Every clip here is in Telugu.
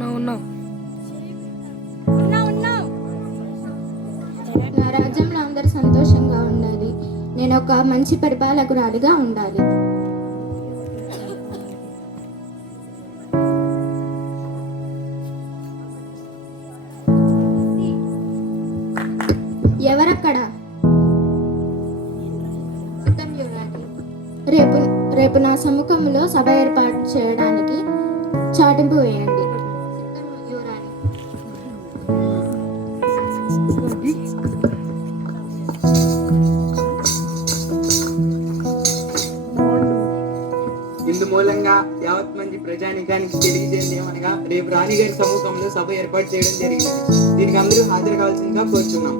నా రాజ్యంలో అందరూ సంతోషంగా ఉండాలి. నేను ఒక మంచి పరిపాలకురాలిగా ఉండాలి. ఎవరక్కడ? రేపు రేపు నా సముఖంలో సభ ఏర్పాటు చేయడానికి చాటింపు వేయండి. ఇందు మూలంగా యావత్ మంది ప్రజానికానికి తెలియజేయమనగా రేపు రాణిగారి సముఖంలో సభ ఏర్పాటు చేయడం జరిగింది. దీనికి అందరూ హాజరు కావాల్సిందిగా కోరుచున్నాం.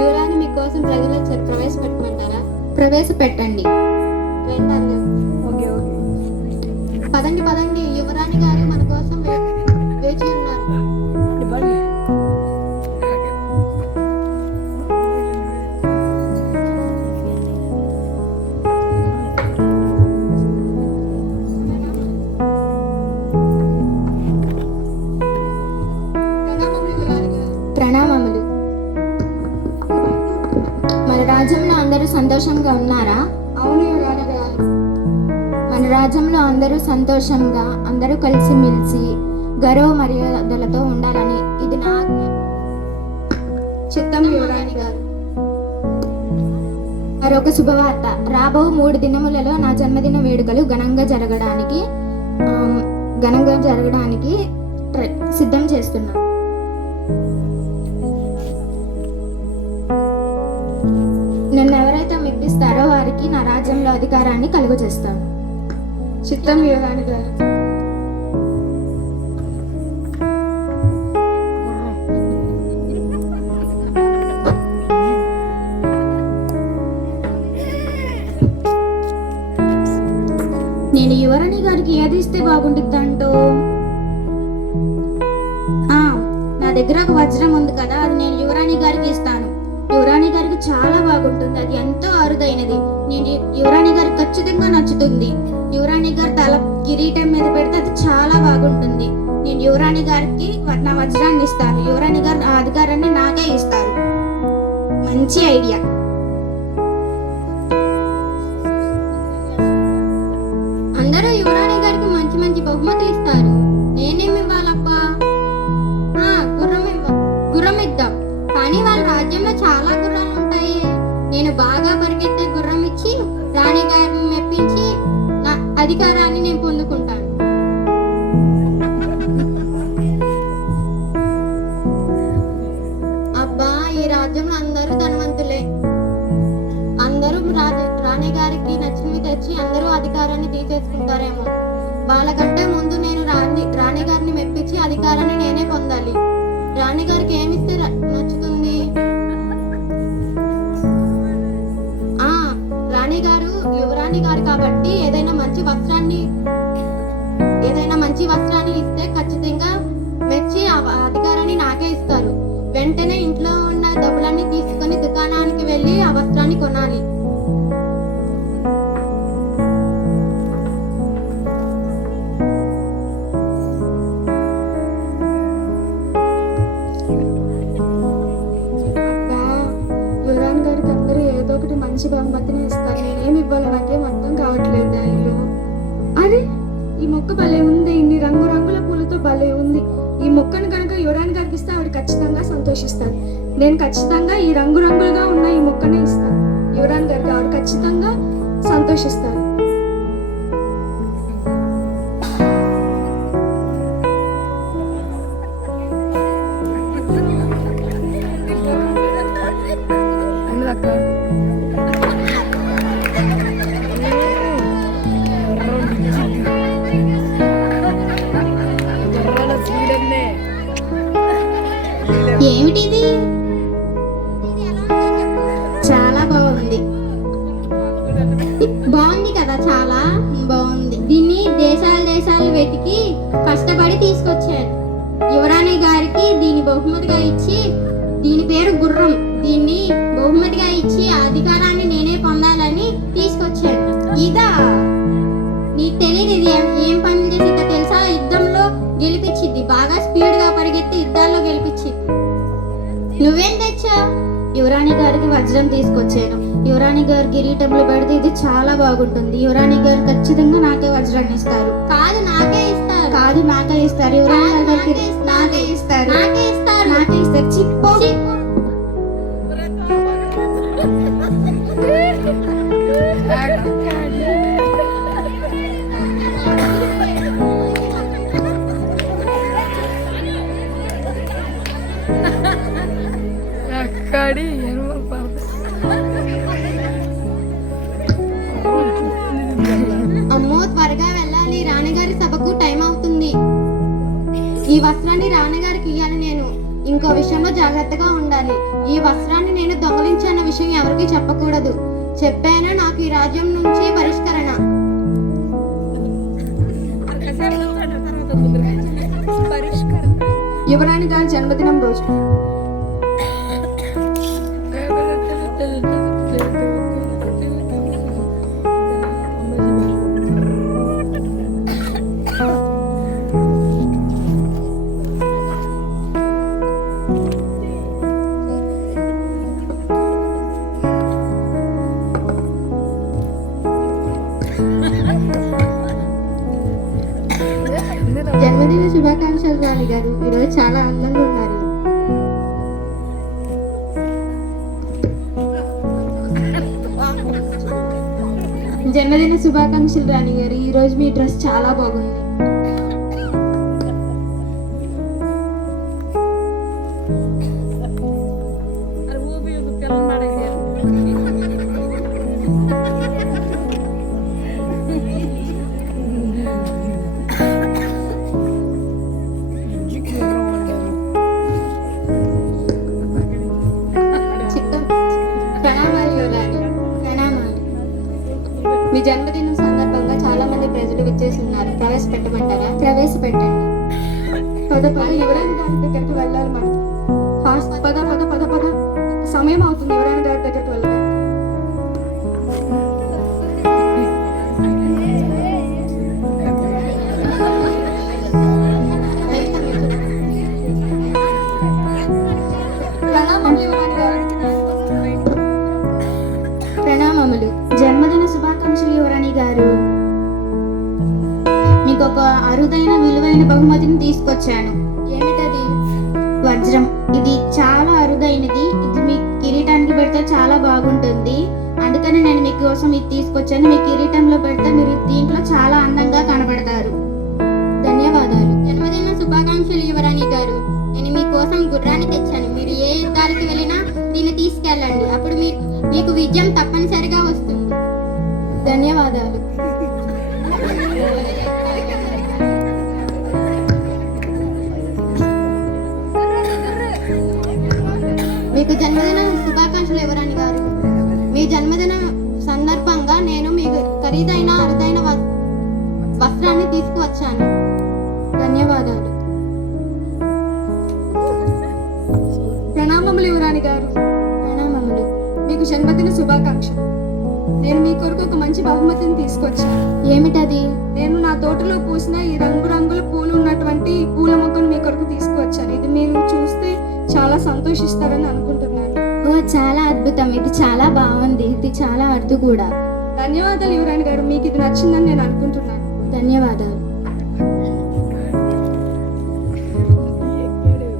యువరాణి మీకోసం ప్రజలు ప్రవేశపెట్టమంటారా? ప్రవేశపెట్టండి. పదండి పదండి, యువరాణి గారు మన కోసం వేచి ఉన్నారు. ప్రణామములు. మన రాజ్యంలో అందరూ సంతోషంగా ఉన్నారా? అవును యువరాణి గారు. మన రాజ్యంలో అందరూ సంతోషంగా, అందరూ కలిసిమెలిసి గౌరవ మర్యాదలతో ఉండాలని ఇది నా ఆజ్ఞ. చిత్తం యువరాణి గారు. మరొక శుభవార్త. రాబో 3 దినములలో నా జన్మదిన వేడుకలు ఘనంగా జరగడానికి సిద్ధం చేస్తున్నాను. నన్ను ఎవరైతే మెప్పిస్తారో వారికి నా రాజ్యంలో అధికారాన్ని కలుగజేస్తాను. చిత్తం యువరాణి గారు. నేను యువరాణి గారికి ఏది ఇస్తే బాగుంటుందంటో? నా దగ్గర ఒక వజ్రం ఉంది కదా, అది నేను యువరాణి గారికి ఇస్తాను. యువరాణి గారికి చాలా బాగుంటుంది, అది ఎంతో అరుదైనది. నేను యువరాణి గారికి ఖచ్చితంగా నచ్చుతుంది. యువరాణి గారి తల కిరీటం మీద పెడితే అది చాలా బాగుంటుంది. నేను యువరాణి గారికి నా వజ్రాన్ని ఇస్తాను. యువరాణి గారు ఆ అధికారాన్ని నాకే ఇస్తారు. మంచి ఐడియా. అందరూ యువరాణి గారికి మంచి మంచి బహుమతులు ఇస్తారు. నేనేమి ఇవ్వాలప్పా? గుర్రం ఇద్దాం. కానీ వాళ్ళ రాజ్యంలో చాలా గుర్రాలు ఉంటాయి. నేను బాగా పరిగెత్తే గుర్రం ఇచ్చి రాణి గారిని మెప్పించి నా అధికారాన్ని నేను పొందుకుంటాను. అబ్బా, ఈ రాజ్యంలో అందరూ ధనవంతులే. అందరూ రాణి గారికి నచ్చినవి తెచ్చి అందరూ అధికారాన్ని తీసేసుకుంటారేమో. వాళ్ళకంటే ముందు నేను రాణి గారిని మెప్పించి అధికారాన్ని నేనే పొందాలి. రాణి గారికి ఏమిస్తే నచ్చుతుంది? రాణి గారు యువరాణి గారు కాబట్టి ఏదైనా మంచి వస్త్రాన్ని ఇస్తే ఖచ్చితంగా మెచ్చి ఆ అధికారాన్ని నాకే ఇస్తారు. వెంటనే ఇంట్లో ఉన్న డబ్బులన్నీ తీసుకొని దుకాణానికి వెళ్ళి ఆ వస్త్రాన్ని కొనాలి. మంచి బహుమతిని ఇస్తారు. నేనేమి ఇవ్వాలి? నాకేం అర్థం కావట్లేదు. అయ్యో, అరే ఈ మొక్క భలే ఉంది, ఇన్ని రంగురంగుల పూలతో భలే ఉంది. ఈ మొక్కను కనుక యువరాణి గారికి ఇస్తే ఆవిడ ఖచ్చితంగా సంతోషిస్తారు. నేను ఖచ్చితంగా ఈ రంగురంగులుగా ఉన్న ఈ మొక్కనే ఇస్తాను యువరాణి గారికి. ఆవిడ ఖచ్చితంగా సంతోషిస్తారు. ఏమిటిది? చాలా బాగుంది. బాగుంది కదా, చాలా బాగుంది. దీన్ని దేశాలు వెతికి కష్టపడి తీసుకొచ్చారు. యువరాణి గారికి దీని బహుమతిగా ఇచ్చి, దీని పేరు గుర్రం, దీన్ని బహుమతిగా ఇచ్చి ఆ అధికారాన్ని నేనే పొందాలని తీసుకొచ్చాను. ఇదా? నీకు తెలియదు ఇది ఏం పనులు చేసిద్దో తెలుసా? యుద్ధంలో గెలిపించిద్ది, బాగా స్పీడ్ గా పరిగెత్తి యుద్ధాల్లో గెలిపించిద్ది. నువ్వేం తెచ్చావు? యువరాణి గారికి వజ్రం తీసుకొచ్చాను. యువరాణి గారు కిరీటంలో పెడితే ఇది చాలా బాగుంటుంది. యువరాణి గారు ఖచ్చితంగా నాకే వజ్రాన్ని ఇస్తారు. కాదు, నాకే ఇస్తారు. కాదు, నాకే ఇస్తారు. యువరాణి గారికి నాకే ఇస్తారు. నాకే ఇస్తారు. నాకే ఇస్తారు. చిప్పో. అమ్మో, త్వరగా వెళ్ళాలి, రాణిగారి సభకు టైం అవుతుంది. ఈ వస్త్రాన్ని రాణిగారికి ఇయ్యాలి. నేను ఇంకో విషయంలో జాగ్రత్తగా ఉండాలి. ఈ వస్త్రాన్ని నేను దొంగలించన్న విషయం ఎవరికీ చెప్పకూడదు. చెప్పాను, నాకు ఈ రాజ్యం నుంచి బహిష్కరణ. యువరాణి గారి జన్మదినం రోజు జన్మదిన శుభాకాంక్షలు రాణి గారు. ఈరోజు చాలా అందంగా ఉన్నారు. జన్మదిన శుభాకాంక్షలు రాణి గారు. ఈరోజు మీ డ్రెస్ చాలా బాగుంది. మీ జన్మదినం సందర్భంగా చాలా మంది ప్రజలు విచ్చేస్తున్నారు. ప్రవేశపెట్టమంటారా? ప్రవేశపెట్టండి. పద యువరాణి గారి దగ్గరికి వెళ్ళాలి మనం. పద పద పద పద సమయం అవుతుంది యువరాణి గారి దగ్గరికి వెళ్ళాలి. ప్రణామములు. జన్మదిన శుభాకాంక్షలు యువరాణి గారు. మీకు ఒక అరుదైన విలువైన బహుమతిని తీసుకొచ్చాను. ఏమిటది? వజ్రం. ఇది చాలా అరుదైనది. ఇది మీ కిరీటానికి పెడితే చాలా బాగుంటుంది. అందుకని నేను మీకోసం ఇది తీసుకొచ్చాను. మీ కిరీటంలో పెడితే మీరు దీంట్లో చాలా అందంగా కనబడతారు. ధన్యవాదాలు. జన్మదిన శుభాకాంక్షలు యువరాణి గారు. నేను మీకోసం గుర్రాన్ని తెచ్చాను. మీరు ఏ యుద్ధానికి వెళ్ళినా దీన్ని తీసుకెళ్ళండి. అప్పుడు మీకు విజయం తప్పనిసరిగా వస్తుంది. ధన్యవాదాలు. మీకు జన్మదిన శుభాకాంక్షలు యువరాణి గారు. మీ జన్మదిన సందర్భంగా నేను మీకు ఖరీదైన అరుదైన వస్త్రాన్ని తీసుకువచ్చాను. ధన్యవాదాలు. ప్రణామములు యువరాణి గారు. ప్రణామములు. మీకు జన్మదిన శుభాకాంక్షలు. నేను మీ కొరకు ఒక మంచి బహుమతిని తీసుకొచ్చాను. ఏమిటది? నేను నా తోటలో పూసిన ఈ రంగురంగుల పూలు ఉన్నటువంటి పూల మొక్కను మీ కొరకు తీసుకువచ్చాను. ఇది మీరు చూస్తే చాలా సంతోషిస్తారని అనుకుంటున్నాను. ఓ, చాలా అద్భుతం. ఇది చాలా బాగుంది. ఇది చాలా అరుదు కూడా. ధన్యవాదాలు యువరాణి గారు. మీకు ఇది నచ్చిందని నేను అనుకుంటున్నాను. ధన్యవాదాలు.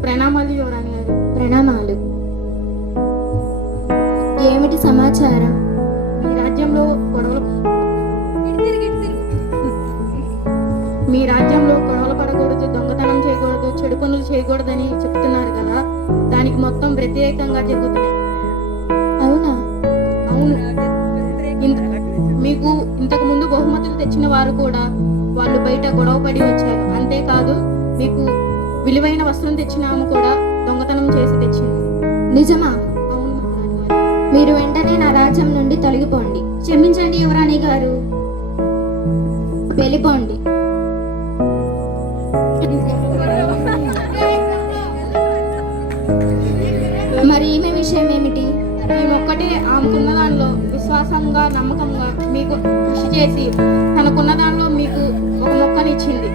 ప్రణామాలు యువరాణి గారు. ప్రణామాలు. ఏమిటి సమాచారం? మీ రాజ్యంలో గొడవలు పడకూడదు, దొంగతనం చేయకూడదు, చెడు పనులు చేయకూడదని చెప్తున్నారు కదా, దానికి మొత్తం వ్యతిరేకంగా జరుగుతున్నాయి. అవునా? అవును. మీకు ఇంతకు ముందు బహుమతులు తెచ్చిన వారు కూడా వాళ్ళు బయట గొడవ పడి వచ్చారు. అంతేకాదు మీకు విలువైన వస్త్రం తెచ్చిన ఆమె కూడా దొంగతనం చేసి తెచ్చింది. నిజమా? అవును. మీరు వెంటనే వెంటనే నా రాజ్యం నుండి తొలగిపోండి. క్షమించండి యువరాణి గారు, వెళ్ళిపోండి. మరి ఈమె విషయం ఏమిటి? మేము ఒక్కటే ఆమెకున్న దానిలో విశ్వాసంగా నమ్మకంగా మీకు కృషి చేసి తనకున్న దానిలో మీకు ఒక మొక్కనిచ్చింది.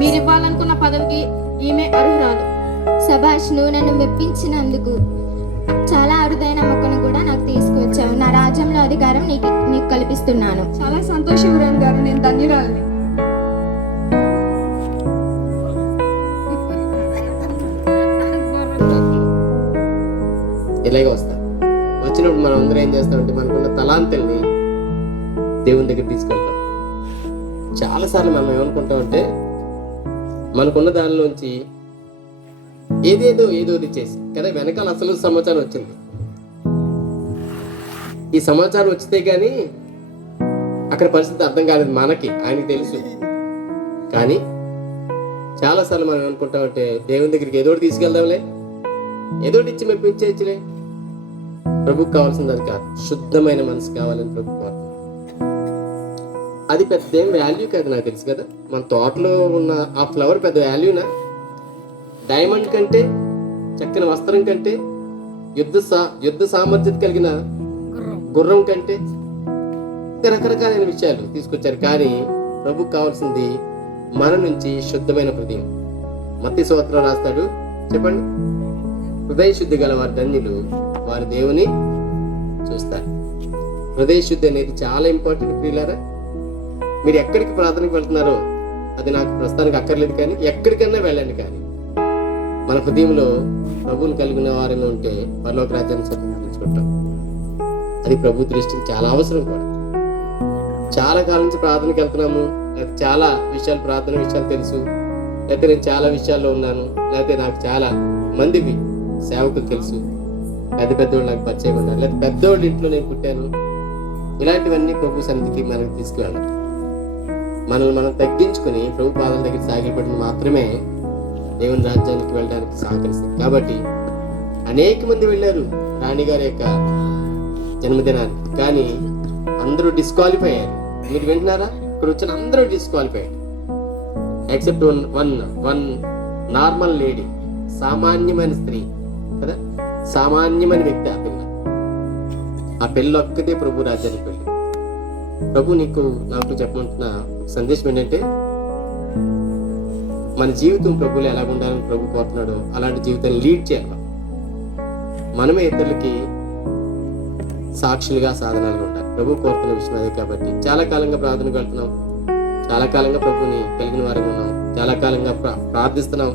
మీరు ఇవ్వాలనుకున్న పదవికి ఈమె అర్హురాలు. సభాష్, నువ్వు నన్ను మెప్పించినందుకు. చాలా అరుదైన మొక్కను కూడా నాకు తీసుకువచ్చావు. నా రాజ్యంలో అధికారం నీకు కల్పిస్తున్నాను. చాలా సంతోషం యువరాణి గారు, నేను ధన్యురాలిని. ఇలాగే వస్తాం. వచ్చినప్పుడు మనం అందరం ఏం చేస్తామంటే మనకున్న తలాంతుల్ని దేవుని దగ్గర తీసుకెళ్తాం. చాలాసార్లు మనం ఏమనుకుంటామంటే మనకున్న దానిలోంచి ఏదోది చేసి కదా వెనకాల అసలు సమాచారం వచ్చింది. ఈ సమాచారం వచ్చితే కానీ అక్కడ పరిస్థితి అర్థం కాలేదు మనకి, ఆయనకి తెలుసు. కానీ చాలాసార్లు మనం ఏమనుకుంటామంటే దేవుని దగ్గరికి ఏదోటి తీసుకెళ్దాంలే, ఏదోటి ఇచ్చి మెప్పించేయచ్చులే. ప్రభుకు కావాల్సింది అది కాదు, శుద్ధమైన మనసు కావాలని ప్రభు కోరుతున్నాడు. అది పెద్ద ఏం వాల్యూ కాదు, నాకు తెలుసు కదా. మన తోటలో ఉన్న ఆ ఫ్లవర్ పెద్ద వాల్యూనా? డైమండ్ కంటే, చక్కని వస్త్రం కంటే, యుద్ధ సామర్థ్యత కలిగిన గుర్రం కంటే రకరకాలైన విషయాలు తీసుకొచ్చారు. కానీ ప్రభుకు కావాల్సింది మన నుంచి శుద్ధమైన హృదయం. మత్తయి సువార్తలో రాస్తాడు, చెప్పండి, హృదయ శుద్ధి గల వారి ధన్యులు, వారి దేవుని చూస్తారు. హృదయ శుద్ధి అనేది చాలా ఇంపార్టెంట్. ప్రియులారా, మీరు ఎక్కడికి ప్రార్థనకు వెళ్తున్నారో అది నాకు ప్రస్తుతానికి అక్కర్లేదు, కానీ ఎక్కడికైనా వెళ్ళండి. కానీ మన హృదయంలో ప్రభువుని కలిగిన వారిలో ఉంటే పరలోక రాజ్యాన్ని స్వతంత్రించుకుంటాం. అది ప్రభు దృష్టికి చాలా అవసరం కూడా. చాలా కాలం నుంచి ప్రార్థనకి వెళ్తున్నాము, లేకపోతే చాలా విషయాలు ప్రార్థన విషయాలు తెలుసు, లేకపోతే నేను చాలా విషయాల్లో ఉన్నాను, లేకపోతే నాకు చాలా మందివి సేవకులు తెలుసు, పెద్దవాళ్ళు నాకు పరిచయం ఉన్నారు, లేదా పెద్దవాళ్ళ ఇంట్లో నేను పుట్టాను. ఇలాంటివన్నీ ప్రభు సన్నిధికి మనకి తీసుకువెళ్ళాలి. మనల్ని మనం తగ్గించుకుని ప్రభు పాదాల దగ్గర సాగిపడిన మాత్రమే దేవుని రాజ్యానికి వెళ్ళడానికి సహకరిస్తుంది. కాబట్టి అనేక మంది వెళ్ళారు రాణిగారి యొక్క జన్మదినానికి, కానీ అందరూ డిస్క్వాలిఫై అయ్యారు. మీరు వింటున్నారా? ఇక్కడ వచ్చిన అందరూ డిస్క్వాలిఫై అయ్యారు ఎక్సెప్ట్ వన్ నార్మల్ లేడీ, సామాన్యమైన స్త్రీ కదా, సామాన్యమైన వ్యక్తి. ఆ పిల్ల ఒక్కతే ప్రభు రాజ్యానికి వెళ్ళి. ప్రభు నాకు చెప్పమంటున్న సందేశం ఏంటంటే, మన జీవితం ప్రభువులు ఎలా ఉండాలని ప్రభు కోరుతున్నాడో అలాంటి జీవితాన్ని లీడ్ చేయాలి. మనమే ఇతరులకి సాక్షులుగా సాధనాలుగా ఉండాలి. ప్రభు కోరుతున్న విషయం అదే. కాబట్టి చాలా కాలంగా ప్రార్థనకు వెళ్తున్నాం, చాలా కాలంగా ప్రభుని కలిగిన వారిగా ఉన్నాం, చాలా కాలంగా ప్రార్థిస్తున్నాం.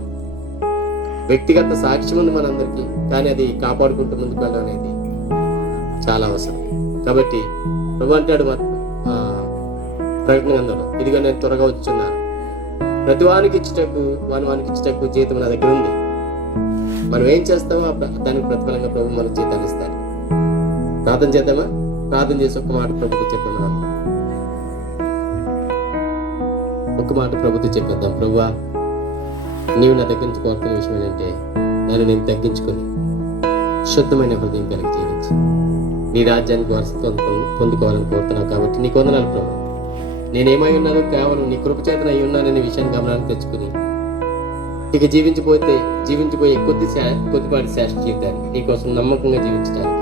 వ్యక్తిగత సాక్ష్యం ఉంది మనందరికీ, కానీ అది కాపాడుకుంటూ ముందుకు వెళ్ళడం అనేది చాలా అవసరం. కాబట్టి ప్రభు అంటాడు ప్రకటన గ్రంథంలో, ఇదిగో నేను త్వరగా వచ్చున్నాను, ప్రతి వానికి ఇచ్చేటకు వానికి ఇచ్చేటకు జీతం నా దగ్గర ఉంది. మనం ఏం చేస్తామో దానికి ప్రతిఫలంగా ప్రభు మనకు జీతాన్ని ఇస్తాడు. ప్రార్థన చేద్దామా? ప్రార్థన చేసి ఒక్క మాట ప్రభుతో చెప్పేద్దాం. ఒక్క మాట ప్రభుతో చెప్పేద్దాం. ప్రభువా, నీవు నా దగ్గర నుంచి కోరుతున్న విషయం ఏంటంటే, నన్ను నేను తగ్గించుకొని శుద్ధమైన హృదయం కలిగి జీవించి నీ రాజ్యానికి వారసత్వం పొందుకోవాలని కోరుతున్నావు. కాబట్టి నీకు వందనాలు ప్రభు. నేనేమై ఉన్నాను కేవలం నీ కృప చేతన అయి ఉన్నాననే విషయాన్ని గమనానికి తెచ్చుకుని ఇక జీవించిపోయే కొద్దిపాటి శాశ్వత జీవితానికి నీకోసం నమ్మకంగా జీవించడానికి,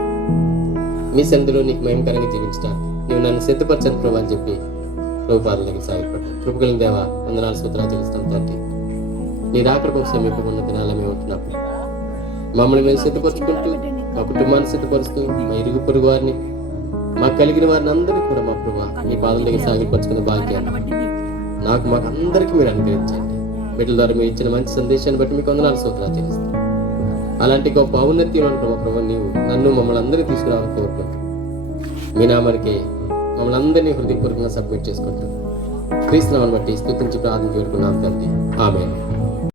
నీ సన్నిధిలో నీకు మహిమకరంగా జీవించడానికి నువ్వు నన్ను సిద్ధపరచని ప్రభు అని చెప్పి ప్రభు పాదాల దగ్గర సాగిపడ్డాను. కృప కలిగిన దేవా, వందనాలు స్తోత్రాలు చెల్లిస్తాం తండ్రి. నీ రాకడకు సమీపమున్న దినాల్లో మేము ఉంటున్నప్పుడు మమ్మల్ని మేము సిద్ధపరచుకుంటూ, మా కుటుంబాన్ని సిద్ధపరుస్తూ, మా ఇరుగు పొరుగు వారిని, మాకు కలిగిన వారిని అందరినీ కూడా మా ప్రభు నీ పాదాల దగ్గర సాగిపరుచుకునే భాగ్యాన్ని మాకు అందరికీ మీరు అనుగ్రహించండి. బిడ్డల ద్వారా మీరు ఇచ్చిన మంచి సందేశాన్ని బట్టి మీకు వందనాలు స్తోత్రాలు చెల్లిస్తాం. అలాంటి గొప్ప ఔన్నత్యం మా ప్రభు నీవు నన్ను మమ్మల్ని అందరినీ తీసుకురావాలని కోరుకుంటూ మీ నామానికి మమ్మల్ని అందరినీ హృదయపూర్వకంగా సబ్మిట్ చేసుకుంటాం. క్రీస్తునామని బట్టి స్తుతించి ప్రార్థన వేడుకున్నాం తండ్రి. ఆమేన్.